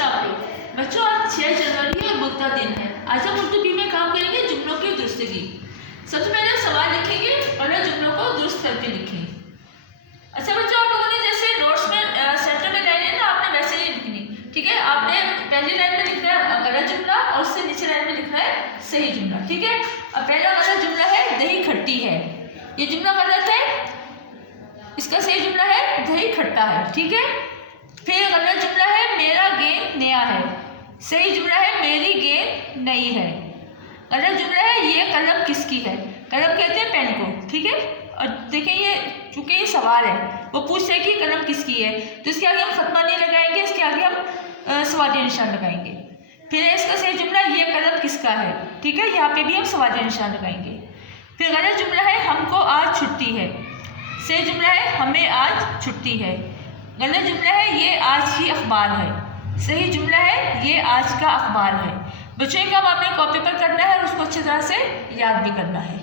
अस्सलाम वालेकुम बच्चों, आज 6 जनवरी है, बुध का दिन है। आज हम उर्दू बी में काम करेंगे जुमलों की दुरुस्तगी। सबसे पहले सवाल लिखेंगे और जुमलों को दुरुस्त करके लिखेंगे। अच्छा बच्चों, आप लोगों ने जैसे नोट्स में सेंटर में लाइन है ना, आपने वैसे ही लिखनी, ठीक है। आपने पहली लाइन में लिखना है गलत जुमला और उससे नीचे लाइन में लिखना है सही जुमला, ठीक है। अब पहला गलत जुमला है दही खट्टी है, ये जुमला गलत है। इसका सही जुमला है दही खट्टा है, ठीक है। फिर गलत जुमला है मेरा गेंद नया है, सही जुमला है मेरी गेंद नई है। गलत जुमला है ये कलम किसकी है, कलम कहते हैं पेन को, ठीक है। और देखें ये चूंकि ये सवाल है, वो पूछ रहे कि कलम किसकी है, तो इसके आगे हम खत्मा नहीं लगाएंगे, इसके आगे हम सवालिया निशान लगाएंगे। फिर इसका सही जुमला ये कलम किसका है, ठीक है, यहाँ पे भी हम सवालिया निशान लगाएंगे। फिर गलत जुमला है हमको आज छुट्टी है, सही जुमला है हमें आज छुट्टी है। गलत जुमला है ये आज की अखबार है, सही जुमला है ये आज का अखबार है। बच्चों का काम आपने कॉपी पर करना है और उसको अच्छी तरह से याद भी करना है।